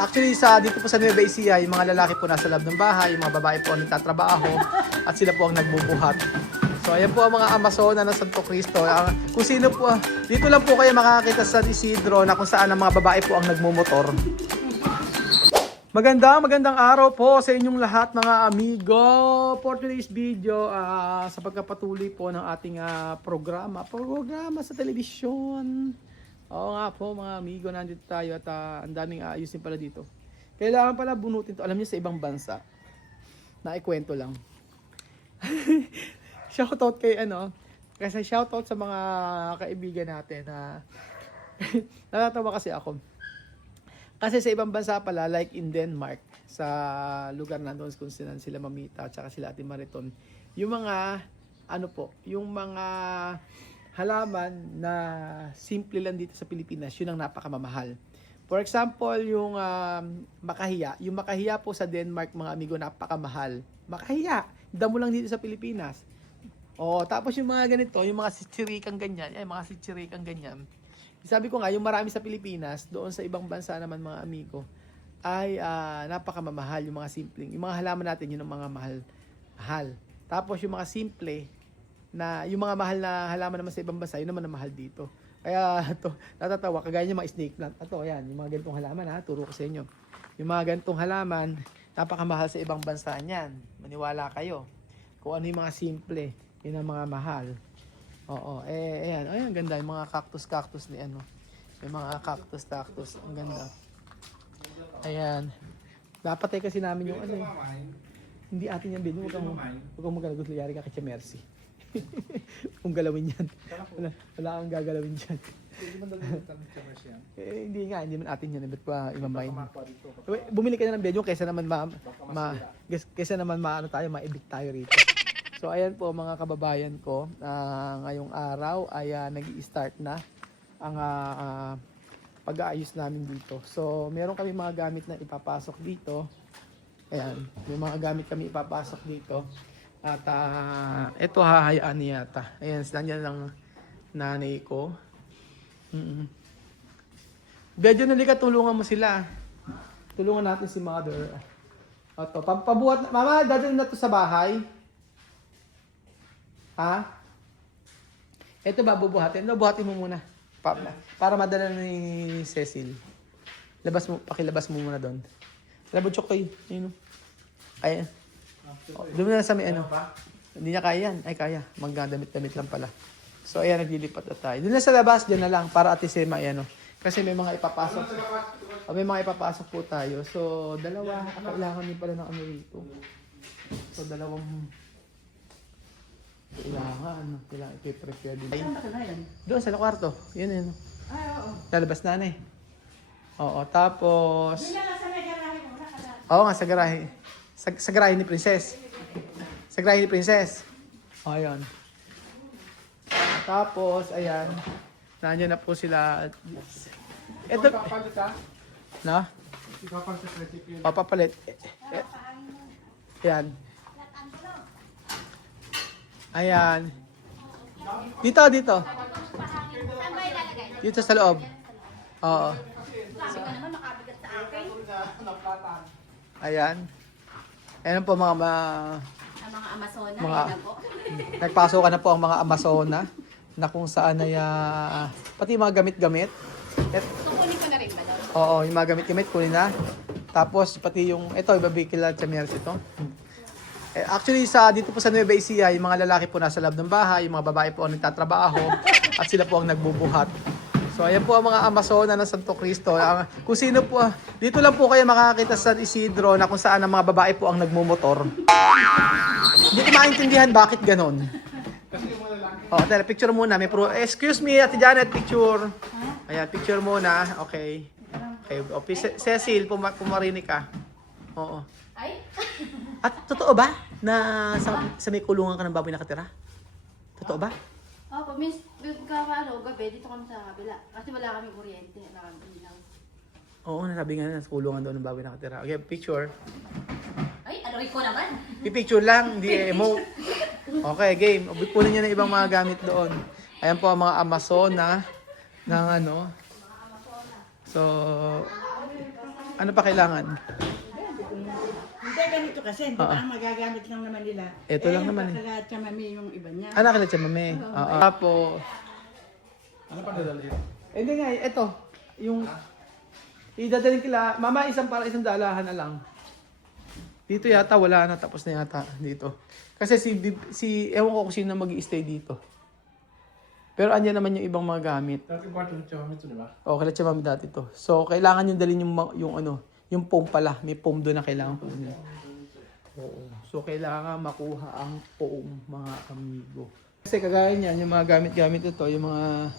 Actually, dito po sa Nueva Ecija, yung mga lalaki po nasa loob ng bahay, yung mga babae po ang nagtatrabaho, at sila po ang nagbubuhat. So, ayan po ang mga Amazona ng Santo Cristo. Kung sino po, dito lang po kayo makakita sa San Isidro na kung saan ang mga babae po ang nagmumotor. Magandang araw po sa inyong lahat mga amigo. For today's video, sa pagkapatuloy po ng ating programa sa telebisyon. Oo nga po mga amigo, nandito tayo at ang daming ayusin pala dito. Kailangan pala bunutin to. Alam niyo sa ibang bansa, naikwento lang. Shoutout kay kasi shoutout sa mga kaibigan natin na natatawa kasi ako. Kasi sa ibang bansa pala, like in Denmark, sa lugar na doon kung saan sila Mamita at saka sila Ate Mariton, yung mga yung mga halaman na simple lang dito sa Pilipinas, yun ang napakamamahal. For example, yung makahiya. Yung makahiya po sa Denmark, mga amigo, napakamahal. Makahiya, damo lang dito sa Pilipinas. Oh, tapos yung mga ganito, yung mga sitsirikang ganyan, sabi ko nga, yung marami sa Pilipinas, doon sa ibang bansa naman mga amigo, ay napakamamahal yung mga simpleng. Yung mga halaman natin, yun ang mga mahal. Tapos yung mga simple, yung mga mahal na halaman naman sa ibang bansa, yun naman ang mahal dito. Kaya natatawa, kagaya yung mga snake plant. Ito, yan, yung mga ganitong halaman, turo ko sa inyo. Yung mga ganitong halaman, napakamahal sa ibang bansa niyan. Maniwala kayo. Kung ano yung mga simple, yun ang mga mahal. Oo, ayan, ganda yung mga cactus ni yung mga cactus, ang ganda. Ayan. Dapat kasi namin yung hindi atin yan din, huwag kang magalagot, yari ka kay Mercy. Kung galawin yan. Wala kang gagalawin dyan. Hindi man atin yan, ba't pa imamain. Bumili ka na ng bedyo kaysa naman ma-evict tayo rito. So ayan po mga kababayan ko, ngayong araw ay nag-i-start na ang pag-aayos namin dito. So meron kami mga gamit na ipapasok dito. Ayan, may mga gamit kami ipapasok dito. At ito hahayaan niya yata. Ayan, nandiyan lang nanay ko. Bedyo nalika, tulungan mo sila. Tulungan natin si mother. Ito, pabuhat. Mama, dadalhin na to sa bahay. Ito ba bubuhatin? Buhatin mo muna. Para madala ni Cecil. Pakilabas mo muna doon. Labot chokoy. Ayan. Doon na sa may Hindi niya kaya yan. Ay kaya. Magdadamit-damit lang pala. So ayan, naglilipat na tayo. Doon na sa labas, dyan na lang. Para at isema, kasi may mga ipapasok. May mga ipapasok po tayo. So dalawa. Kailangan din pala ng rito. So dalawang kailangan i-prepare din. Doon sa kwarto. Yun. Oo. Lalabas na Oo, tapos oo nga, sa garahe. Sa garahe ni Princess. Sa garahe ni Princess. O, ayun. Tapos, ayan. Nandiyan na po sila. Ito. Ipapalit No? Ipapalit recipe. Papapalit. Ayan. Ayan. Dito. Dito sa loob. Oo. Ayan. Ayan po mga Amazona. Nagpasokan na po ang mga Amazona na kung saan ay pati mga gamit-gamit. Kukunin ko na rin ba doon? Oo, yung mga gamit-gamit kunin na. Tapos pati yung ito ibabikila sa Mercy ito. Actually, dito po sa Nueva Ecija, yung mga lalaki po nasa loob ng bahay, yung mga babae po ang nagtatrabaho, at sila po ang nagbubuhat. So, ayan po ang mga Amazona ng Santo Cristo. Kung sino po, dito lang po kayo makakita sa San Isidro na kung saan ang mga babae po ang nagmumotor. Hindi ko maintindihan bakit ganon. Tara, picture muna. Excuse me, Ate Janet, picture. Ayan, picture muna. Okay. Cecil, pumarinig ka. Oo. Ay? At totoo ba na sa may kulungan ka ng baboy nakatira? Totoo ba? Opo, gabi dito kami sa kabila. Kasi wala kami kuryente, wala kami ilaw. Oo, nasabi nga na sa kulungan daw ng baboy nakatira. Okay, picture. Ay, aroy ko naman. Pipicture lang, hindi emote. Okay, game. Kunin niyo na ibang mga gamit doon. Ayan po ang mga Amazona ng So, Ano pa kailangan? Hindi, ganito kasi, di ba, ang magagamit lang naman nila. Ito lang naman eh. Yung chamami yung iba niya. Anak ka siya, mami. Oo. Tapos, Ano pa nadala dito? hindi nga, ito. Yung, idadaling kila, mama, isang dalahan na lang. Dito yata, wala na. Tapos na yata dito. Kasi ewan ko kung sino mag-i-stay dito. Pero andyan naman yung ibang mga gamit. Dati kwarto ng Chama ito, di ba? O, kailan siya mami dati to. So, kailangan yung dalhin yung foam pala. May foam doon na kailangan po nila. Oo. So, kailangan makuha ang foam, mga amigo. Kasi kagaya niyan, yung mga gamit-gamit ito, yung mga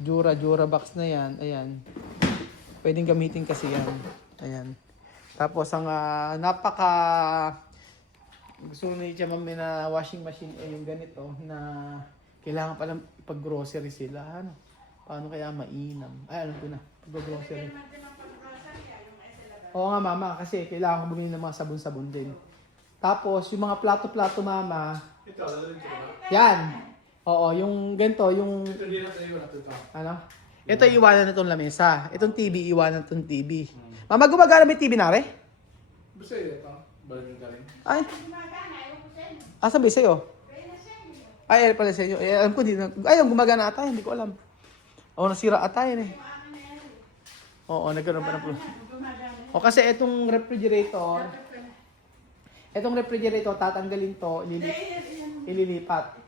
Jura box na yan, ayan. Pwedeng gamitin kasi yan. Ayan. Tapos, ang gusto ni siya mami na washing machine ay yung ganito na kailangan palang pag-grocery sila. Ano? Paano kaya mainam? Ay, alam ko na. Pag-grocery. Oo nga, mama. Kasi kailangan ko bumili ng mga sabon-sabon din. Tapos, yung mga plato-plato, mama. Ito, dadalhin ko ba? Yan. Oo, yung ganito, yung... Ito, hindi natin iwan natin ito. Ano? Ito, iwanan na itong lamesa. Itong TV, iwanan itong TV. Mama, gumagana may TV na rin? Basta ito, balik yung galing. Ay. Asa ba sa'yo? Ay, pala sa inyo. Alam ko, yung gumagana ata, hindi ko alam. O, nasira ata yun eh. Oo, nagkaroon pa ng problema. O, kasi itong refrigerator, tatanggalin to, ililipat.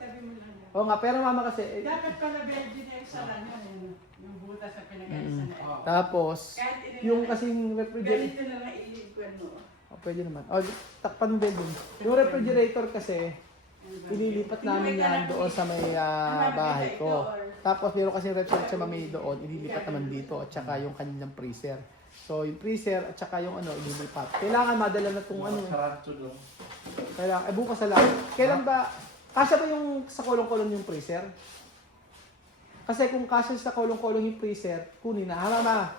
Oo nga, pero mama kasi... Dapat pala veggie na yung sala niya, yung butas na pinag-aisan. Tapos, yung kasing refrigerator... Ganito na lang iligwan mo. O, pwede naman. O, takpan mo din. Yung refrigerator kasi, ililipat namin yan doon sa may bahay ko. Tapos meron kasi refrigerator sa mami doon, ililipat naman dito at saka yung kanilang freezer. So yung freezer at saka yung ililipat. Kailangan madala na itong Sarap ito doon. kailangan, bukas na lang. Kailan ba, kasya ba yung sa kolong-kolong yung freezer? Kasi kung kasya sa kolong-kolong yung freezer, kunin na. Ha, mama?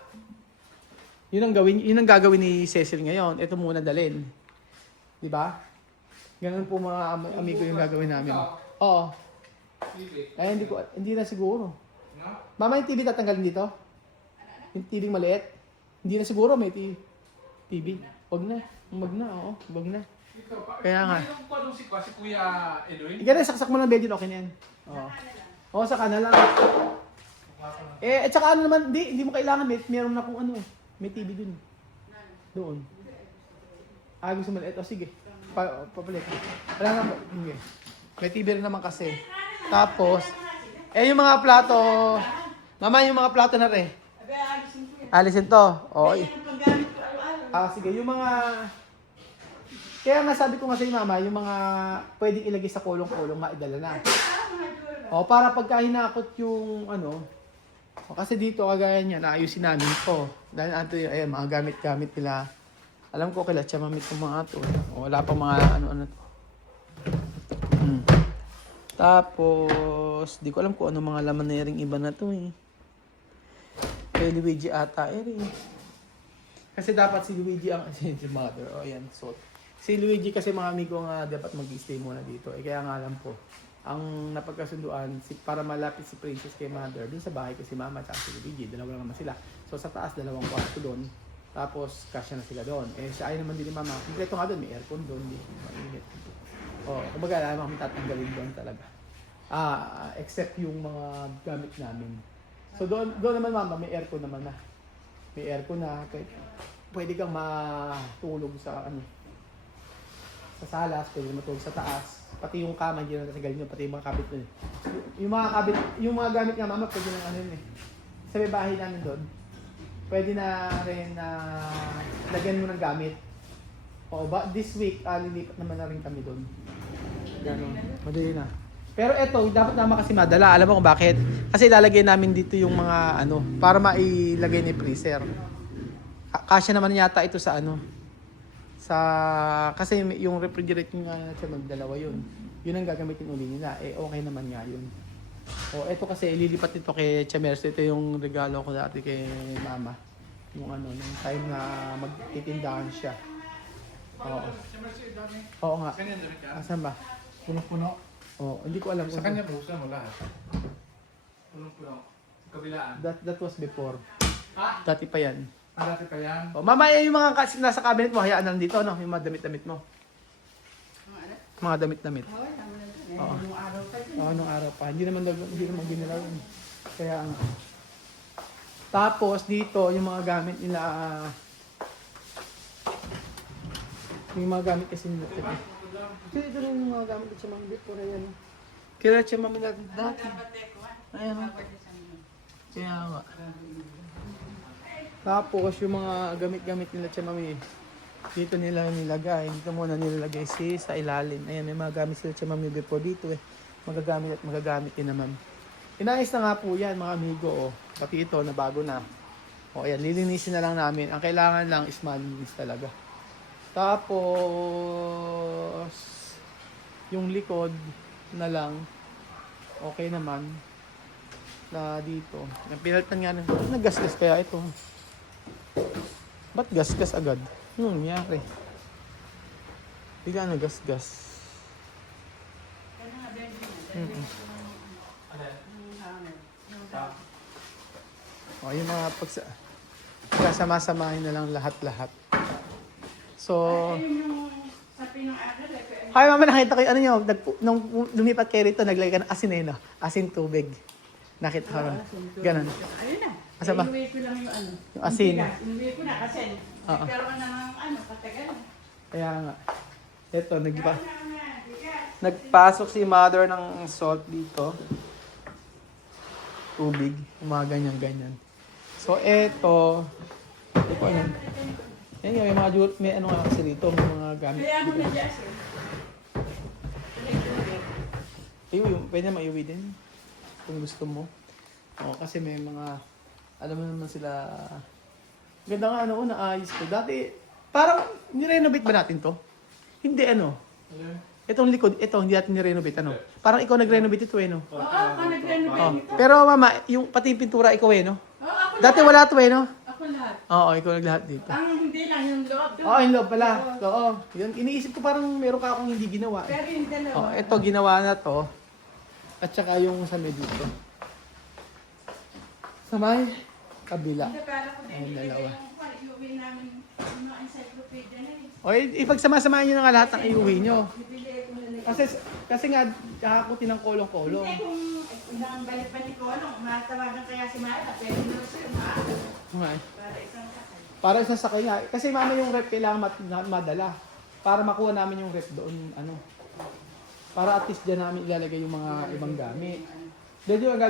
Yun ang gagawin ni Cecil ngayon. Ito muna dalhin. Di ba? Ganun po mga amigo yung gagawin namin. Oo. Ay, hindi na siguro. Mama, yung TV tatanggalin dito? Yung TV maliit? Hindi na siguro may TV. Wag na. Oo. Wag na. Kaya nga. Yung kung si Kuya Edwin? Ika na, saksak mo ng bedyo, okay na yan. Oo. Oo, saka na lang. At saka ano naman, hindi mo kailangan, meron na kung ano eh. May TV dun. Doon. Gusto mo ito, sige. Papalit. Wala nga po. Sige. May TV rin naman kasi. Tapos, yung mga plato, mama, yung mga plato na rin. Abe, alisin ko yan. Alisin to. Oo. Yan ang panggamit ko araw-araw. Sige, yung mga... Kaya nga sabi ko nga sa mama, yung mga pwedeng ilagay sa kolong-kolong, maidala na. Para pagka hinakot yung kasi dito kagaya niya, naayusin namin to. Dahil ayan, mga gamit-gamit nila. Alam ko kailan siya mamit ng mga to. Wala pa mga ano to. Tapos, di ko alam kung ano mga laman na ring iba na to eh. Kay Luigi ata eh. Kasi dapat si Luigi ang si mother. Ayan, so. Si Luigi kasi mga amigo nga dapat mag-stay muna dito. Kaya nga alam po, ang napagkasunduan para malapit si Princess kay Mother, dun sa bahay kasi Mama at si Luigi, dalawa lang naman sila. So sa taas, 2 kwarto doon. Tapos kasya na sila doon. Siya ay naman din ni Mama. Kompleto nga doon, may aircon doon, di mainit. Kumbaga alam kami tatanggalin doon talaga. Except yung mga gamit namin. So doon naman Mama, may aircon naman na. May aircon na, pwede kang matulog sa sa salas, pwede matulog sa taas. Pati yung kama, hindi na natagalin yun, pati yung mga kabit nun. Yung mga gamit nga mama, pwede nang sa may bahay namin doon. Pwede na rin na lagyan mo ng gamit. This week, lilipat naman na rin kami doon. Ganun. Madali na. Pero eto, dapat naman kasi madala. Alam mo kung bakit? Kasi lalagay namin dito yung mga para mailagay ni freezer. Kasya naman yata ito sa kasi yung refrigerator nga siya magdalawa yun. Yun ang gagamitin uli nila. Okay naman nga yun. Ito kasi ililipat nito kay Chamers. Ito yung regalo ko dati kay Mama. Yung nung time na magtitindahan siya. Oo nga. Sa kanya na rin ka? Asan ba? Puno-puno. Hindi ko alam. Sa kanya puso mo lahat. Puno-puno. Sa kabilaan. That was before. Ha? Dati pa yan. Malaki pa yan. O, mamaya yung mga nasa cabinet mo, hayaan na lang dito, no? Yung mga damit-damit mo. Mga ano? Mga damit-damit. Oo, tama na ito. Oo. Nung araw pa ito. Oo, nung araw pa. Hindi naman ginalaw. Kaya nga. Tapos dito, yung mga gamit nila, yung mga gamit kasi nila. Dito rin yung mga gamit sa mga before yan. Kaya siya mami natin dati. Dapat eh, kuha. Ayan o. Dapat eh, sa mga. Kaya nga. Tapos yung mga gamit-gamit nila siya mami, dito nila nilagay. Dito muna nilalagay sa ilalim. Ayan, may mga gamit sila siya mami before dito eh. Magagamit at magagamit din naman. Inayos na nga po yan mga amigo. Oh. Pati ito na bago na. O ayan, lilinisin na lang namin. Ang kailangan lang is malinis talaga. Tapos yung likod na lang okay naman na dito. Yung pinalitan nga naggasgas kaya ito. Ba't gasgas agad? Ano nangyari? Bigla nagasgas. Kaya nga, baby na. Mm-mm. Yung hanger. Yung O, yung mga pagkasama-samahin na lang lahat-lahat. So, ayun yung sapi ng akal. hi mama, nakita ko yung ano nyo, nung lumipat kayo rito, naglagay ka ng asin eh, no? Asin tubig. Nakita ko. Ganon. Ayun na. Asa ba? Inuwi ko lang yung ano. Yung asin. Inuwi ko na kasi Oo. nagkaroon na ng ano, patagal na. Kaya nga. Ito, Kaya na, bigas. nagpasok si mother ng salt dito. Tubig. Mga ganyan-ganyan. So, ito. Ito po ano. Yan nga, may ano nga kasi dito, may mga gamit. Kaya mo na dyan sir. Pwede na maiuwi din. Kung gusto mo. O, kasi may mga, alam mo naman sila, ganda nga ano, naayos ko. Dati, parang, nirenovate ba natin to? Hindi ano. Itong likod, ito, hindi natin nirenovate ano. Parang ikaw nag-renovate ito eh, no? Oo, ako nag-renovate Oh. nito. Pero mama, yung pati yung pintura, ikaw eh, no? Oo, ako Dati lahat. wala to eh, no? Ako lahat. Oo, ikaw naglahat dito. Ang hindi lang yung loob doon. Oo, in love pala. Oo. Yun, iniisip ko parang meron ka akong hindi ginawa. Pero yung dalawa. Oh, ito ginawa na to. At saka yung sa may dito. Sa may kabila. Hindi, para ko din Ayun, ilagay dalawa. yung iuwi namin yung mga encyclopedia na eh. O, ipagsama-samahin nyo na nga lahat ng iuwi nyo. Bibili ko na lang. Kasi nga, kakakuti ng kolong-kolong. Hindi kung balik pa ni Kolong, matawagan kaya si Mara, pero no sir, maaari. Okay. Para isang sakay. Para sa sakay nga. Kasi mama yung rep kailangan madala. Para makuha namin yung rep doon, ano. Para at least dyan namin ilalagay yung mga ibang gamit. Dahil yung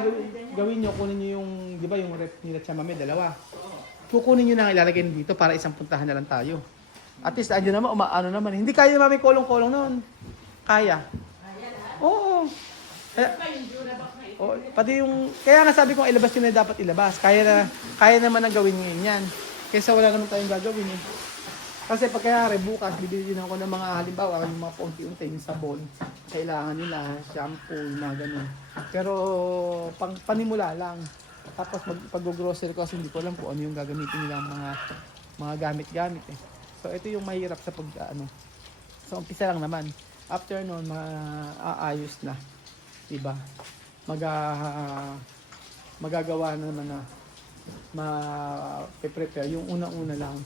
gawin nyo, kunin nyo yung, di ba yung rep nila siya mami, dalawa. Kukunin nyo na ilalagay dito para isang puntahan na lang tayo. At least, andyan naman, umaano naman. Hindi kaya mami kolong-kolong noon. Kaya. Oo. Kaya, pati yung, kaya nga sabi ko, ilabas nyo na dapat ilabas. Kaya naman ang gawin ngayon yan. Kaysa wala naman tayong gagawin eh. Kasi pagkayari, bukas, bibili din ako ng mga halimbawa, yung mga paunti-unti, yung sabon. Kailangan nila, shampoo, yung mga ganun. Pero, panimula lang. Tapos, pag-grocery ko, kasi hindi ko alam kung ano yung gagamitin nila mga gamit-gamit eh. So, ito yung mahirap sa pag-ano. So, umpisa lang naman. After nun, maaayos na. Diba? Magagawa na naman na ma-prepare. Yung unang-una lang.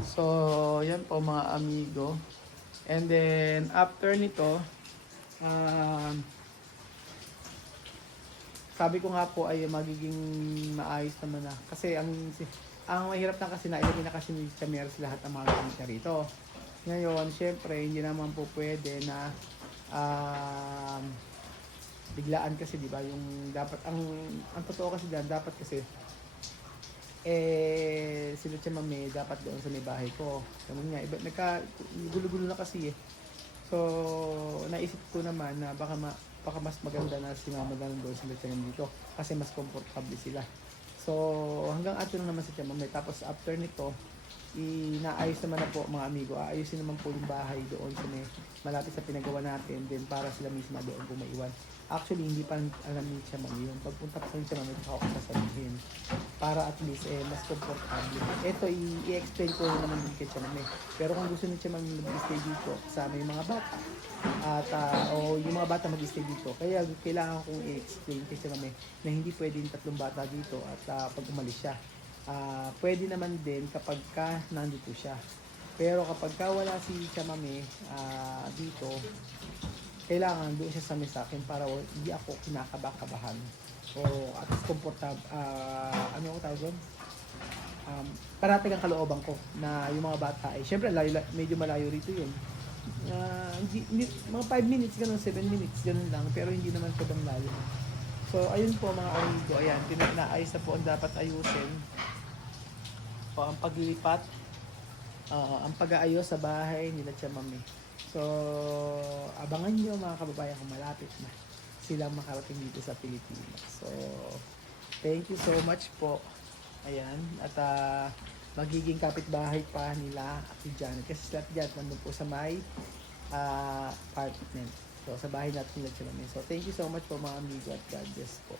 So, yan po mga amigo. And then, after nito, sabi ko nga po ay magiging maayos naman na. Kasi ang mahirap na kasi nailagay na kasi ni Chameres lahat ng mga gamit niya rito. Ngayon, syempre, hindi naman po pwede na biglaan kasi, di ba? Yung dapat, ang totoo kasi dyan, dapat kasi sila siya mami dapat doon sa may bahay ko. Ganun nga, gulo-gulo na kasi eh. So, naisip ko naman na baka mas maganda na si mama lang doon sila siya dito kasi mas comfortable sila. So, hanggang ato lang naman si mami. Tapos after nito, inaayos naman na po mga amigo. Aayusin naman po yung bahay doon sa may malapit sa pinagawa natin din para sila misma doon pumaiwan. Actually, hindi pa alam ni siya mami yun. Pagpunta pa rin siya mami, ako sasabihin. Para at least mas comfortable. Ito, i-explain ko naman din kay siya mami. Pero kung gusto niya siya mami mag-stay dito, kasama yung mga bata. At, o yung mga bata mag-stay dito. Kaya kailangan kong i-explain kay siya mami na hindi pwedeng tatlong bata dito at pag umalis siya. pwede naman din kapag ka nandito siya. Pero kapag ka wala si Chamame dito, kailangan doon siya sa mesa akin para hindi ako kinakabakabahan o at least komportable, ano ko tawag doon? Parating ang kalooban ko na yung mga bata ay, syempre medyo malayo rito yun. Mga 5 minutes, ganun, 7 minutes, ganun lang, pero hindi naman sobrang layo. So, ayun po mga amigo, ayan, naayos na po ang dapat ayusin. O, ang paglipat, ang pag-aayos sa bahay nila Chamame. So, abangan nyo mga kababayan kung malapit na silang makarating dito sa Pilipinas. So, thank you so much po. Ayan, at magiging kapitbahay pa nila Ate Janet. Kasi sila dyan, nandun po sa may apartment. So, sa bahay natin nila Chamame. So, thank you so much po mga amigo at God bless po.